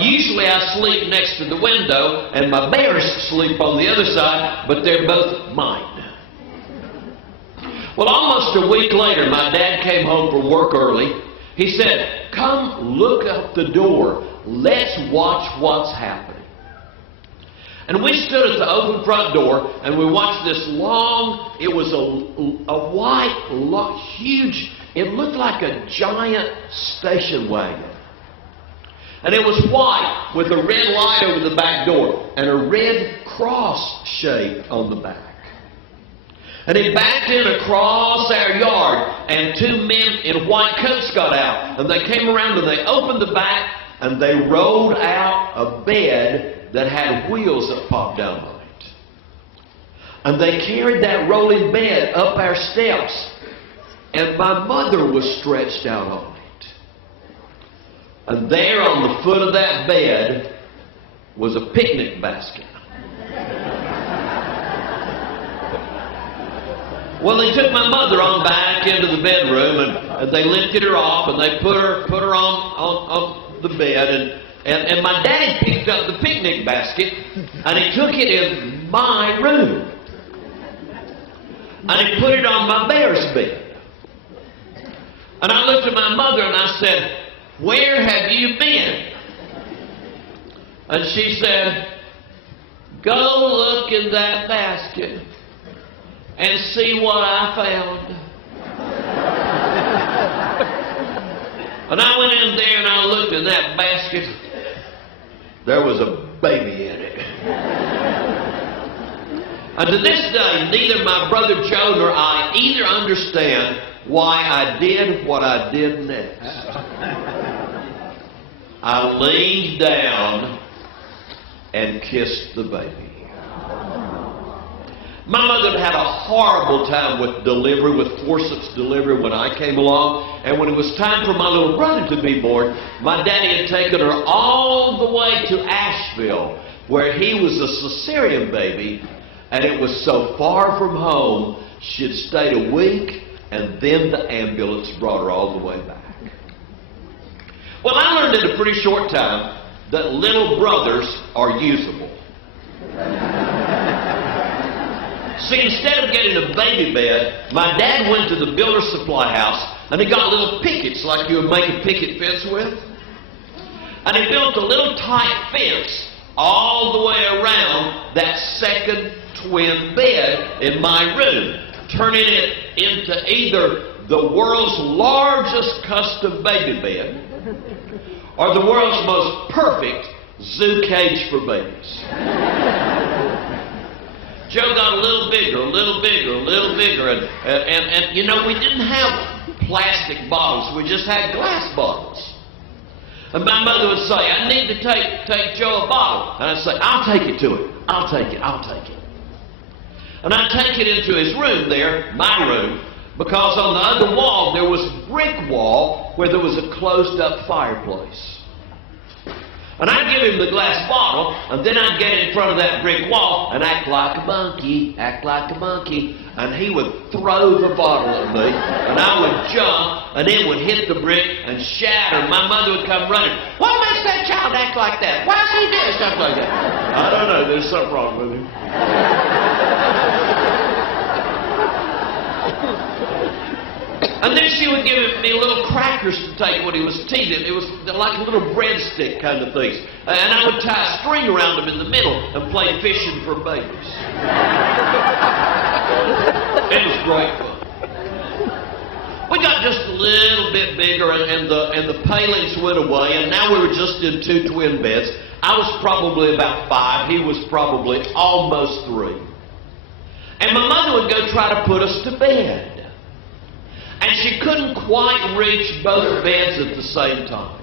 Usually I sleep next to the window and my bears sleep on the other side, but they're both mine." Well, almost a week later, my dad came home from work early. He said, "Come look out the door. Let's watch what's happening." And we stood at the open front door and we watched this long, it was a white, huge, it looked like a giant station wagon. And it was white with a red light over the back door and a red cross shape on the back. And he backed in across our yard and 2 men in white coats got out. And they came around and they opened the back and they rolled out a bed that had wheels that popped down on it. And they carried that rolling bed up our steps. And my mother was stretched out on it. And there on the foot of that bed was a picnic basket. Well, they took my mother on back into the bedroom and they lifted her off and they put her on the bed and my dad picked up the picnic basket and he took it in my room and he put it on my bear's bed. And I looked at my mother and I said, "Where have you been?" And she said, "Go look in that basket and see what I found." And I went in there and I looked in that basket. There was a baby in it. And to this day, neither my brother Joe nor I either understand why I did what I did next. I leaned down and kissed the baby. My mother had a horrible time with delivery, with forceps delivery when I came along. And when it was time for my little brother to be born, my daddy had taken her all the way to Asheville, where he was a cesarean baby. And it was so far from home, she'd stayed a week, and then the ambulance brought her all the way back. Well, I learned in a pretty short time that little brothers are usable. See, instead of getting a baby bed, my dad went to the builder supply house and he got little pickets like you would make a picket fence with. And he built a little tight fence all the way around that second twin bed in my room, turning it into either the world's largest custom baby bed or the world's most perfect zoo cage for babies. Joe got a little bigger, a little bigger, a little bigger, and you know, we didn't have plastic bottles, we just had glass bottles. And my mother would say, I need to take Joe a bottle. And I'd say, I'll take it to him. I'll take it. And I'd take it into his room there, my room, because on the other wall there was a brick wall where there was a closed up fireplace. And I'd give him the glass bottle, and then I'd get in front of that brick wall and act like a monkey, and he would throw the bottle at me, and I would jump, and it would hit the brick and shatter. My mother would come running. What makes that child act like that? Why does he do stuff like that? I don't know. There's something wrong with him. And then she would give me little crackers to take when he was teething. It was like little breadstick kind of things. And I would tie a string around him in the middle and play fishing for babies. It was great fun. We got just a little bit bigger, and the palings went away, and now we were just in 2 twin beds. I was probably about 5. He was probably almost 3. And my mother would go try to put us to bed. And she couldn't quite reach both beds at the same time.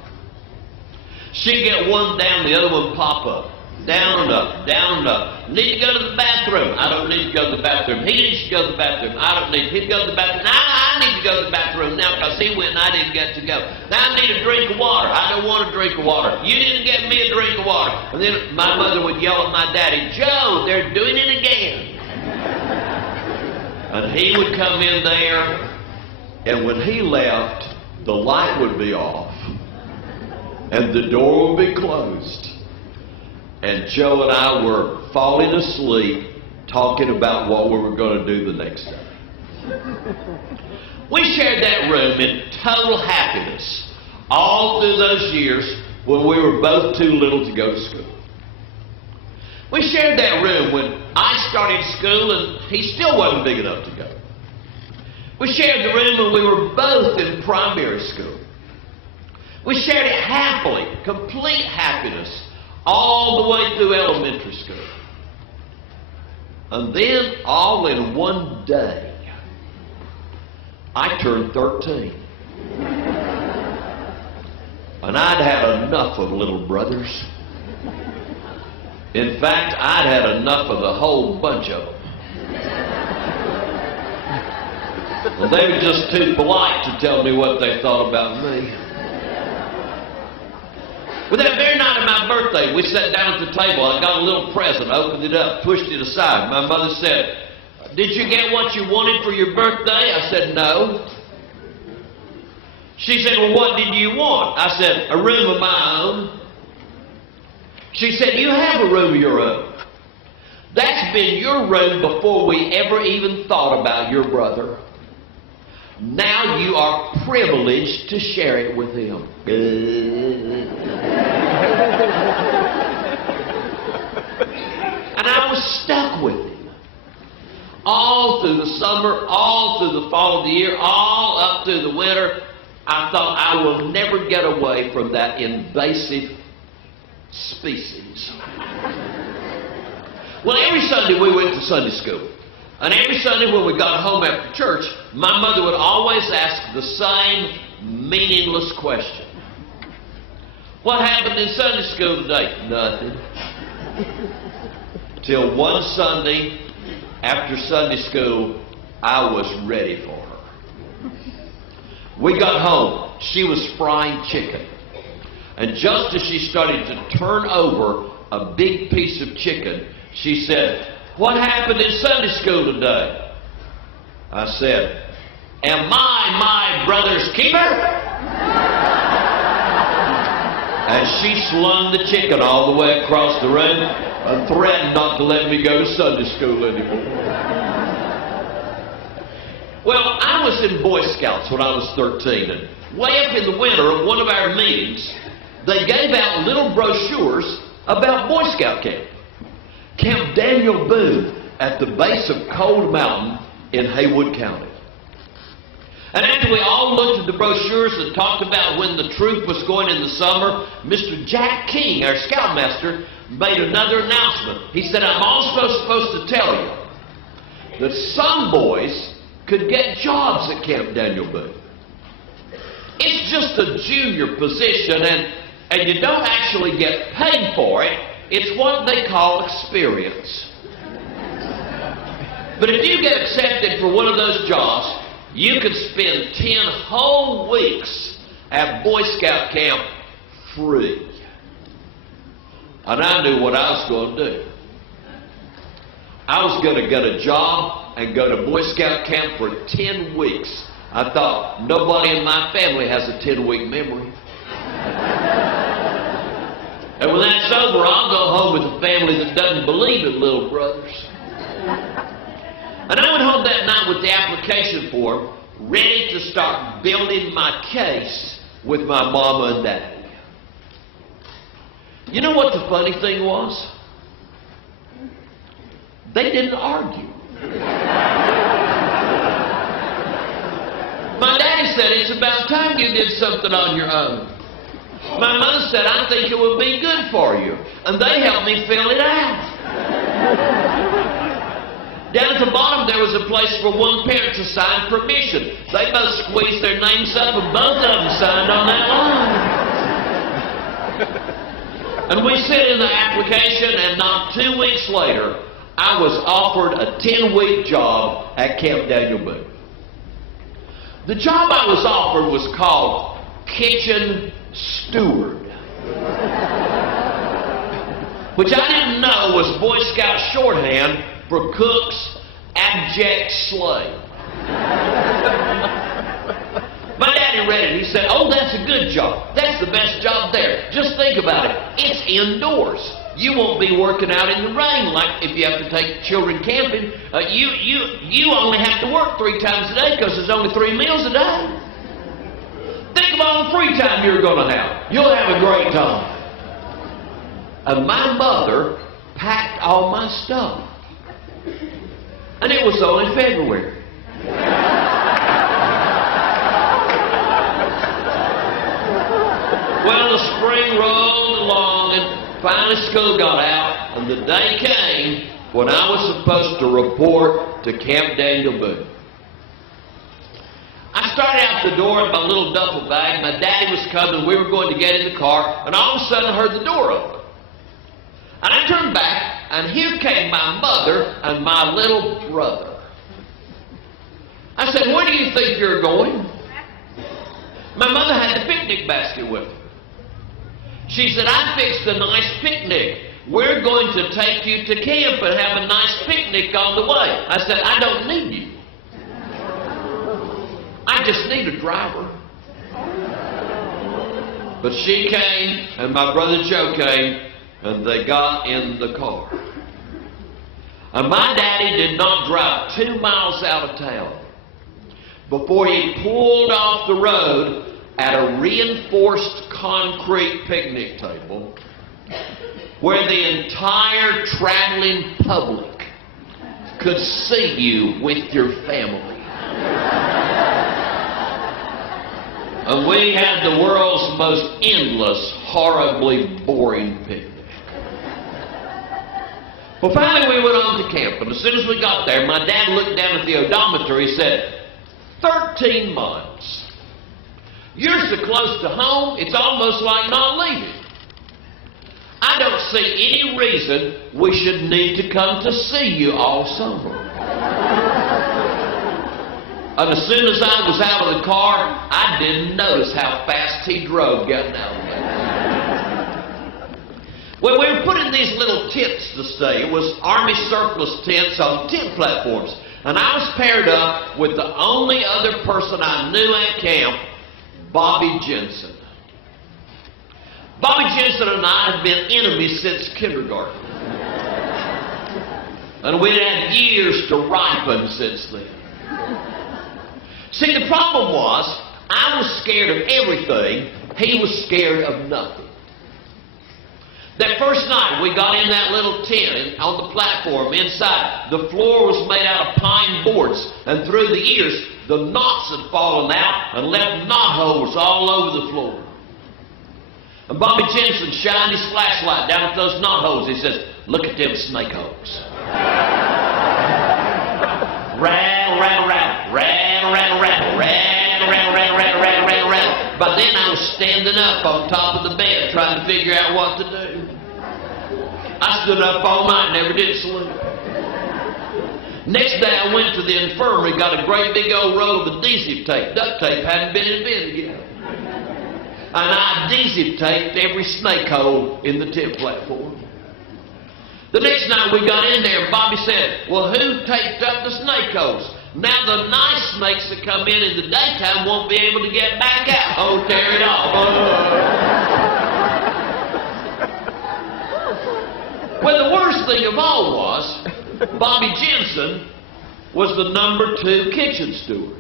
She'd get one down, the other one pop up. Down and up, down and up. Need to go to the bathroom. I don't need to go to the bathroom. He needs to go to the bathroom. I don't need. He'd go to the bathroom. Now I need to go to the bathroom now because he went and I didn't get to go. Now I need a drink of water. I don't want a drink of water. You didn't get me a drink of water. And then my mother would yell at my daddy, Joe, they're doing it again. And he would come in there. And when he left, the light would be off, and the door would be closed, and Joe and I were falling asleep, talking about what we were going to do the next day. We shared that room in total happiness all through those years when we were both too little to go to school. We shared that room when I started school and he still wasn't big enough to go. We shared the room when we were both in primary school. We shared it happily, complete happiness, all the way through elementary school. And then, all in one day, I turned 13. And I'd had enough of little brothers. In fact, I'd had enough of the whole bunch of them. Well, they were just too polite to tell me what they thought about me. Well, that very night of my birthday, we sat down at the table. I got a little present, opened it up, pushed it aside. My mother said, did you get what you wanted for your birthday? I said, no. She said, well, what did you want? I said, a room of my own. She said, you have a room of your own. That's been your room before we ever even thought about your brother. Now you are privileged to share it with him. And I was stuck with him. All through the summer, all through the fall of the year, all up through the winter, I thought I will never get away from that invasive species. Well, every Sunday we went to Sunday school. And every Sunday when we got home after church, my mother would always ask the same meaningless question. What happened in Sunday school today? Nothing. Till one Sunday, after Sunday school, I was ready for her. We got home. She was frying chicken. And just as she started to turn over a big piece of chicken, she said, what happened in Sunday school today? I said, am I my brother's keeper? And she slung the chicken all the way across the room, and threatened not to let me go to Sunday school anymore. Well, I was in Boy Scouts when I was 13, and way up in the winter of one of our meetings, they gave out little brochures about Boy Scout camp. Camp Daniel Boone at the base of Cold Mountain in Haywood County. And after we all looked at the brochures and talked about when the troop was going in the summer, Mr. Jack King, our scoutmaster, made another announcement. He said, I'm also supposed to tell you that some boys could get jobs at Camp Daniel Boone. It's just a junior position, and you don't actually get paid for it. It's what they call experience. But if you get accepted for one of those jobs, you could spend 10 whole weeks at Boy Scout camp free. And I knew what I was going to do. I was going to get a job and go to Boy Scout camp for 10 weeks. I thought, nobody in my family has a 10-week memory. And when that's over, I'll go home with a family that doesn't believe in little brothers. And I went home that night with the application form, ready to start building my case with my mama and daddy. You know what the funny thing was? They didn't argue. My daddy said, it's about time you did something on your own. My mother said, I think it would be good for you. And they helped me fill it out. Down at the bottom, there was a place for one parent to sign permission. They both squeezed their names up, and both of them signed on that line. And we sent in the application, and not 2 weeks later, I was offered a 10-week job at Camp Daniel Boone. The job I was offered was called kitchen steward, which I didn't know was Boy Scout shorthand for cook's abject slave. My daddy read it. He said, oh, that's a good job. That's the best job there. Just think about it. It's indoors. You won't be working out in the rain like if you have to take children camping. You only have to work 3 times a day because there's only 3 meals a day. Think of all the free time you're going to have. You'll have a great time. And my mother packed all my stuff. And it was only February. Well, the spring rolled along and finally school got out, and the day came when I was supposed to report to Camp Daniel Boone. I started out the door in my little duffel bag. My daddy was coming. We were going to get in the car, and all of a sudden I heard the door open. And I turned back, and here came my mother and my little brother. I said, where do you think you're going? My mother had the picnic basket with her. She said, I fixed a nice picnic. We're going to take you to camp and have a nice picnic on the way. I said, I don't need you. I just need a driver. But she came, and my brother Joe came, and they got in the car. And my daddy did not drive 2 miles out of town before he pulled off the road at a reinforced concrete picnic table where the entire traveling public could see you with your family. And we had the world's most endless, horribly boring picnic. Well, finally we went on to camp, and as soon as we got there, my dad looked down at the odometer. He said, 13 miles. You're so close to home, it's almost like not leaving. I don't see any reason we should need to come to see you all summer. And as soon as I was out of the car, I didn't notice how fast he drove getting out of there. Well, we were put in these little tents to stay. It was Army surplus tents on tent platforms. And I was paired up with the only other person I knew at camp, Bobby Jensen. Bobby Jensen and I had been enemies since kindergarten. And we'd had years to ripen since then. See, the problem was, I was scared of everything. He was scared of nothing. That first night, we got in that little tent on the platform inside. The floor was made out of pine boards, and through the years, the knots had fallen out and left knot holes all over the floor. And Bobby Jensen shined his flashlight down at those knot holes. He says, "Look at them snake holes." Rattle, rattle, rattle, rattle, rattle, rattle, rattle, rattle, rattle, rattle, rattle, rattle, rattle. By then I was standing up on top of the bed trying to figure out what to do. I stood up all night, never did sleep. Next day I went to the infirmary, got a great big old roll of adhesive tape. Duct tape hadn't been invented yet. And I adhesive taped every snake hole in the tent platform. The next night we got in there and Bobby said, "Well, who taped up the snake holes? Now the nice snakes that come in the daytime won't be able to get back out. Oh, tear it off." Well, the worst thing of all was, Bobby Jensen was the number 2 kitchen steward.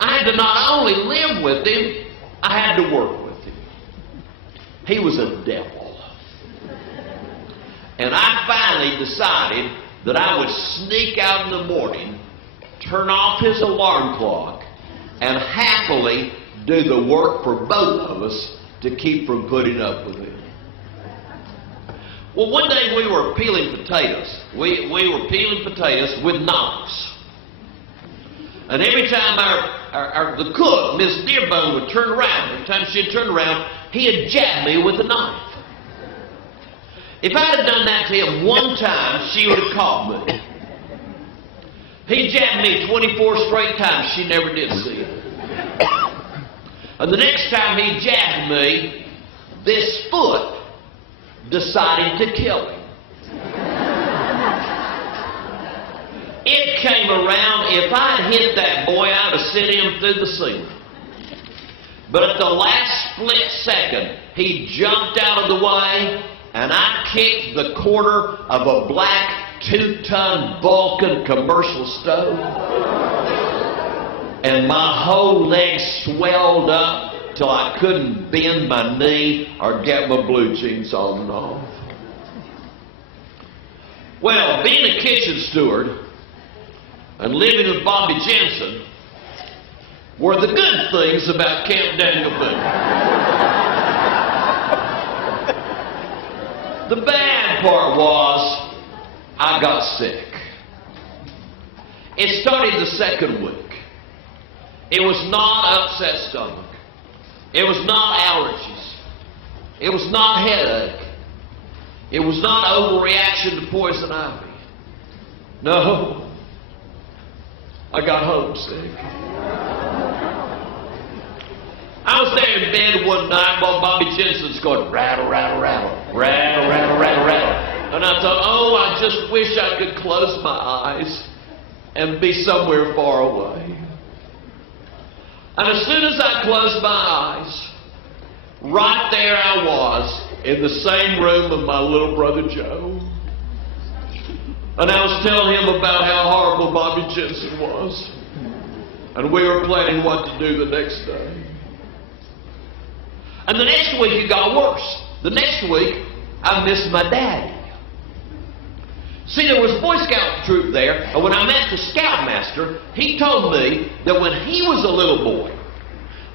I had to not only live with him, I had to work with him. He was a devil. And I finally decided that I would sneak out in the morning, turn off his alarm clock, and happily do the work for both of us to keep from putting up with him. Well, one day we were peeling potatoes. We were peeling potatoes with knives. And every time the cook, Miss Dearbone, would turn around, every time she'd turn around, he'd jab me with a knife. If I'd have done that to him one time, she would have caught me. He jabbed me 24 straight times. She never did see it. And the next time he jabbed me, this foot decided to kill him. It came around, if I'd hit that boy, I'd have sent him through the ceiling. But at the last split second, he jumped out of the way, and I kicked the quarter of a black 2-ton Vulcan commercial stove. And my whole leg swelled up till I couldn't bend my knee or get my blue jeans on and off. Well, being a kitchen steward and living with Bobby Jensen were the good things about Camp Daniel Boone. The bad part was I got sick. It started the second week. It was not upset stomach. It was not allergies. It was not headache. It was not overreaction to poison ivy. No. I got homesick. I was there in bed one night while Bobby Jensen's going rattle, rattle, rattle, rattle, rattle, rattle, rattle. And I thought, oh, I just wish I could close my eyes and be somewhere far away. And as soon as I closed my eyes, right there I was in the same room with my little brother Joe. And I was telling him about how horrible Bobby Jensen was. And we were planning what to do the next day. And the next week it got worse. The next week, I missed my daddy. See, there was a Boy Scout troop there, and when I met the scoutmaster, he told me that when he was a little boy,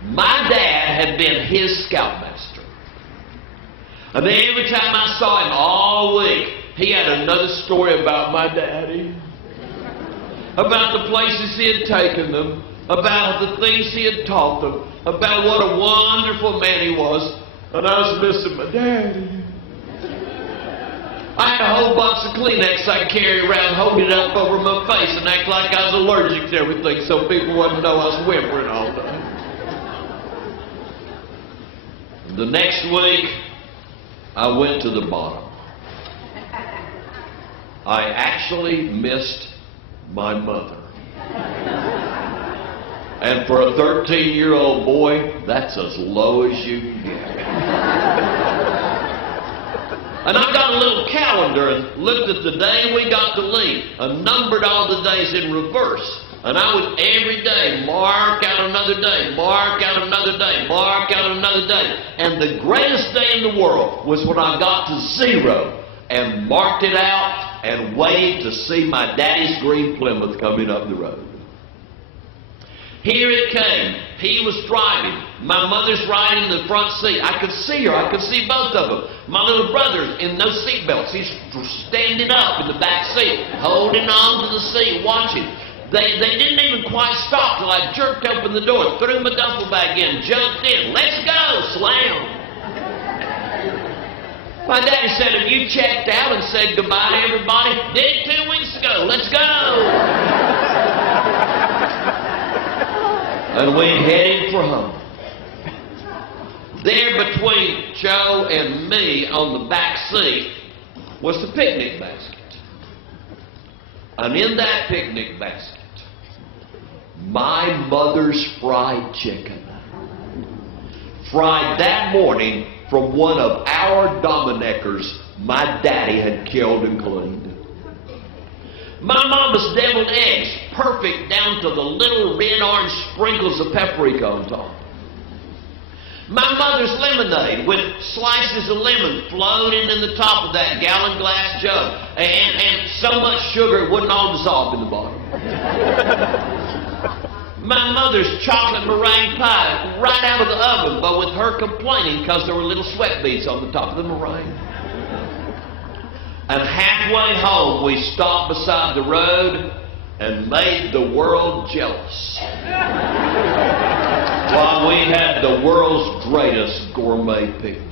my dad had been his scoutmaster. And then every time I saw him all week, he had another story about my daddy, about the places he had taken them, about the things he had taught them, about what a wonderful man he was, and I was missing my daddy. I had a whole box of Kleenex I'd carry around, hold it up over my face and act like I was allergic to everything so people wouldn't know I was whimpering all day. The next week, I went to the bottom. I actually missed my mother. And for a 13-year-old boy, that's as low as you can get. And I got a little calendar and looked at the day we got to leave and numbered all the days in reverse. And I would every day mark out another day, mark out another day, mark out another day. And the greatest day in the world was when I got to 0 and marked it out and waited to see my daddy's green Plymouth coming up the road. Here it came. He was driving. My mother's riding in the front seat. I could see her. I could see both of them. My little brother's in no seat belts. He's standing up in the back seat, holding on to the seat, watching. They didn't even quite stop till I jerked open the door, threw my duffel bag in, jumped in. Let's go! Slam! My daddy said, have you checked out and said goodbye to everybody? Did 2 weeks ago. Let's go! And we headed for home. There between Joe and me on the back seat was the picnic basket. And in that picnic basket, my mother's fried chicken. Fried that morning from one of our Dominickers my daddy had killed and cleaned. My mama's deviled eggs, perfect down to the little red-orange sprinkles of paprika on top. My mother's lemonade with slices of lemon floating in the top of that gallon glass jug. And so much sugar it wouldn't all dissolve in the bottom. My mother's chocolate meringue pie right out of the oven, but with her complaining because there were little sweat beads on the top of the meringue. And halfway home, we stopped beside the road and made the world jealous. While we had the world's greatest gourmet picnic.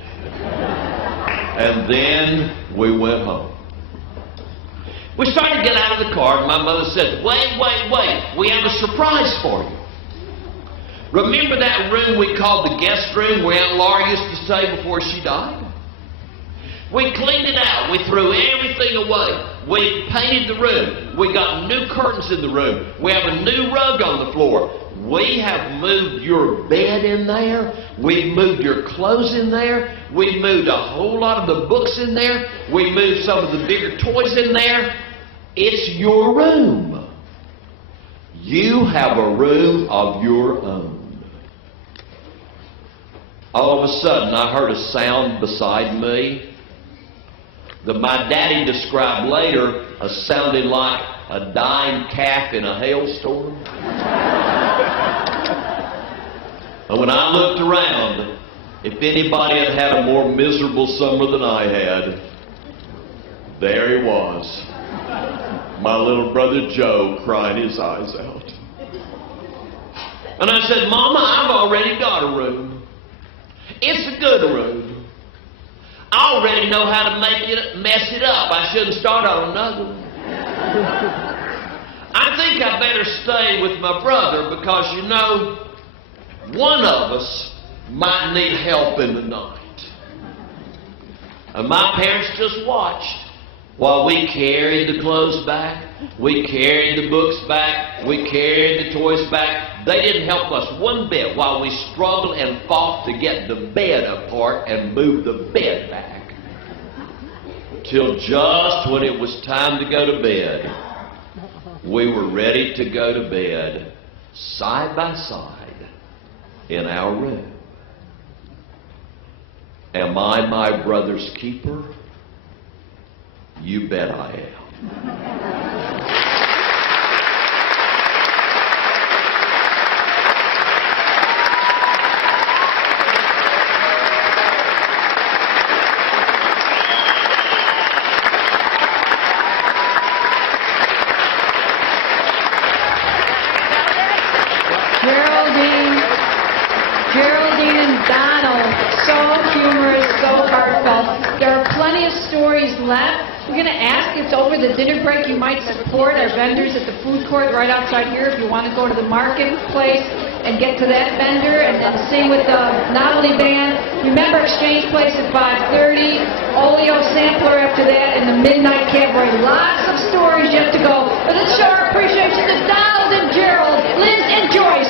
And then we went home. We started to get out of the car, and my mother said, wait, we have a surprise for you. Remember that room we called the guest room where Aunt Laura used to stay before she died? We cleaned it out. We threw everything away. We painted the room. We got new curtains in the room. We have a new rug on the floor. We have moved your bed in there. We moved your clothes in there. We moved a whole lot of the books in there. We moved some of the bigger toys in there. It's your room. You have a room of your own. All of a sudden, I heard a sound beside me that my daddy described later as sounding like a dying calf in a hailstorm. And when I looked around, if anybody had had a more miserable summer than I had, there he was. My little brother Joe crying his eyes out. And I said, Mama, I've already got a room. It's a good room. I already know how to mess it up. I shouldn't start on another one. I think I better stay with my brother because, you know, one of us might need help in the night. And my parents just watched while we carried the clothes back, we carried the books back, we carried the toys back. They didn't help us one bit while we struggled and fought to get the bed apart and move the bed back. Till just when it was time to go to bed, we were ready to go to bed side by side in our room. Am I my brother's keeper? You bet I am. Geraldine and Donald, so humorous, so heartfelt. There are plenty of stories left. We're going to ask if over the dinner break you might support our vendors at the food court right outside here if you want to go to the marketplace and get to that vendor and then sing with the Novelty Band. Remember Exchange Place at 5:30, Olio Sampler after that, and the Midnight Cabaret. Lots of stories yet to go. But let's show our appreciation to Donald and Gerald, Liz and Joyce.